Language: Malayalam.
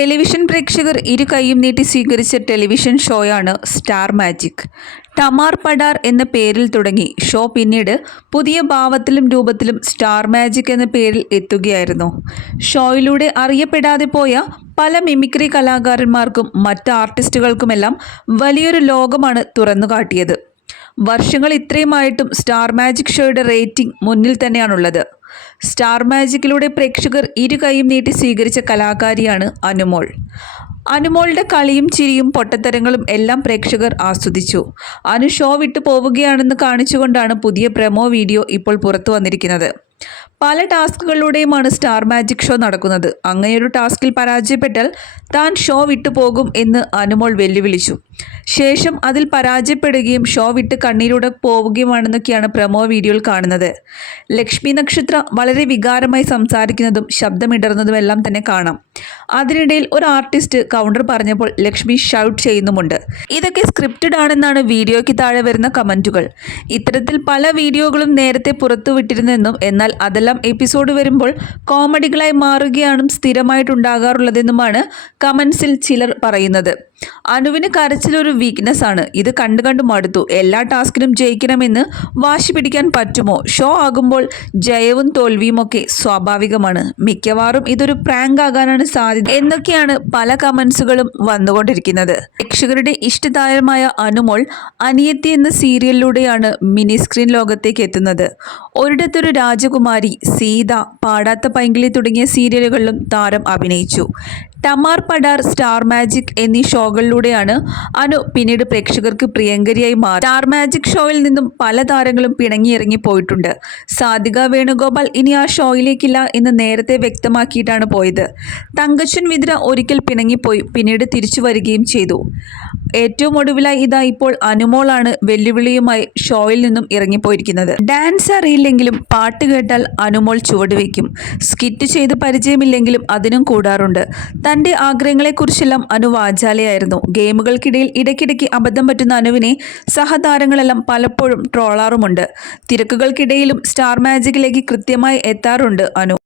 ടെലിവിഷൻ പ്രേക്ഷകർ ഇരു കൈയും നീട്ടി സ്വീകരിച്ച ടെലിവിഷൻ ഷോയാണ് സ്റ്റാർ മാജിക്. ടമാർ പടാർ എന്ന പേരിൽ തുടങ്ങി. ഷോ പിന്നീട് പുതിയ ഭാവത്തിലും രൂപത്തിലും സ്റ്റാർ മാജിക് എന്ന പേരിൽ എത്തുകയായിരുന്നു. ഷോയിലൂടെ അറിയപ്പെടാതെ പോയ പല മിമിക്രി കലാകാരന്മാർക്കും മറ്റ് ആർട്ടിസ്റ്റുകൾക്കുമെല്ലാം വലിയൊരു ലോകമാണ് തുറന്നുകാട്ടിയത്. വർഷങ്ങൾ ഇത്രയുമായിട്ടും സ്റ്റാർ മാജിക് ഷോയുടെ റേറ്റിംഗ് മുന്നിൽ തന്നെയാണുള്ളത്. സ്റ്റാർ മാജിക്കിലൂടെ പ്രേക്ഷകർ ഇരു കൈയും നീട്ടി സ്വീകരിച്ച കലാകാരിയാണ് അനുമോൾ. അനുമോളുടെ കളിയും ചിരിയും പൊട്ടത്തരങ്ങളും എല്ലാം പ്രേക്ഷകർ ആസ്വദിച്ചു. അനു ഷോ വിട്ടു പോവുകയാണെന്ന് കാണിച്ചുകൊണ്ടാണ് പുതിയ പ്രമോ വീഡിയോ ഇപ്പോൾ പുറത്തു വന്നിരിക്കുന്നത്. പല ടാസ്കുകളിലൂടെയുമാണ് സ്റ്റാർ മാജിക് ഷോ നടക്കുന്നത്. അങ്ങനെയൊരു ടാസ്കിൽ പരാജയപ്പെട്ടാൽ താൻ ഷോ വിട്ടു പോകും എന്ന് അനുമോൾ വെല്ലുവിളിച്ചു. ശേഷം അതിൽ പരാജയപ്പെടുകയും ഷോ വിട്ട് കണ്ണീരൂടെ പോവുകയുമാണെന്നൊക്കെയാണ് പ്രമോ വീഡിയോയിൽ കാണുന്നത്. ലക്ഷ്മി നക്ഷത്ര വളരെ വികാരമായി സംസാരിക്കുന്നതും ശബ്ദമിടറുന്നതുമെല്ലാം തന്നെ കാണാം. അതിനിടയിൽ ഒരു ആർട്ടിസ്റ്റ് കൗണ്ടർ പറഞ്ഞപ്പോൾ ലക്ഷ്മി ഷൗട്ട് ചെയ്യുന്നുമുണ്ട്. ഇതൊക്കെ സ്ക്രിപ്റ്റഡ് ആണെന്നാണ് വീഡിയോയ്ക്ക് താഴെ വരുന്ന കമന്റുകൾ ഇത്തരത്തിൽ പല വീഡിയോകളും നേരത്തെ പുറത്തുവിട്ടിരുന്നെന്നും എന്നാൽ അതെല്ലാം എപ്പിസോഡ് വരുമ്പോൾ കോമഡികളായി മാറുകയാണ് സ്ഥിരമായിട്ടുണ്ടാകാറുള്ളതെന്നുമാണ് കമൻസിൽ ചിലർ പറയുന്നത്. അനുവിന് കരച്ചിലൊരു വീക്ക്നെസ് ആണ്. ഇത് കണ്ടു കണ്ടു മടുത്തു. എല്ലാ ടാസ്കിനും ജയിക്കണമെന്ന് വാശി പിടിക്കാൻ പറ്റുമോ? ഷോ ആകുമ്പോൾ ജയവും തോൽവിയും ഒക്കെ സ്വാഭാവികമാണ്. മിക്കവാറും ഇതൊരു പ്രാങ്ക് ആകാനാണ് സാധ്യത എന്നൊക്കെയാണ് പല കമൻസുകളും വന്നുകൊണ്ടിരിക്കുന്നത്. പ്രേക്ഷകരുടെ ഇഷ്ടതാരമായ അനുമോൾ അനിയത്തി എന്ന സീരിയലിലൂടെയാണ് മിനി സ്ക്രീൻ ലോകത്തേക്ക് എത്തുന്നത്. ഒരിടത്തൊരു രാജകുമാരി സീത പാടാത്ത പൈങ്കിളി തുടങ്ങിയ സീരിയലുകളിലും താരം അഭിനയിച്ചു. ടമാർ പടാർ സ്റ്റാർ മാജിക് എന്നീ ഷോകളിലൂടെയാണ് അനു പിന്നീട് പ്രേക്ഷകർക്ക് പ്രിയങ്കരിയായി മാറി. സ്റ്റാർ മാജിക് ഷോയിൽ നിന്നും പല താരങ്ങളും പിണങ്ങിയിറങ്ങി പോയിട്ടുണ്ട്. സാധിക വേണുഗോപാൽ ഇനി ആ ഷോയിലേക്കില്ല എന്ന് നേരത്തെ വ്യക്തമാക്കിയിട്ടാണ് പോയത്. തങ്കച്ചൻ വിദ്ര ഒരിക്കൽ പിണങ്ങിപ്പോയി പിന്നീട് തിരിച്ചു വരികയും ചെയ്തു. ഏറ്റവും ഒടുവിലായി ഇതാ ഇപ്പോൾ അനുമോളാണ് വെല്ലുവിളിയുമായി ഷോയിൽ നിന്നും ഇറങ്ങിപ്പോയിരിക്കുന്നത്. ഡാൻസ് അറിയില്ലെങ്കിലും പാട്ട് കേട്ടാൽ അനുമോൾ ചുവടുവെക്കും സ്കിറ്റ് ചെയ്ത് പരിചയമില്ലെങ്കിലും അതിനും കൂടാറുണ്ട്. തന്റെ ആഗ്രഹങ്ങളെക്കുറിച്ചെല്ലാം അനു വാചാലയായിരുന്നു. ഗെയിമുകൾക്കിടയിൽ ഇടയ്ക്കിടയ്ക്ക് അബദ്ധം പറ്റുന്ന അനുവിനെ സഹതാരങ്ങളെല്ലാം പലപ്പോഴും ട്രോളാറുമുണ്ട്. തിരക്കുകൾക്കിടയിലും സ്റ്റാർ മാജിക്കിലേക്ക് കൃത്യമായി എത്താറുണ്ട് അനു.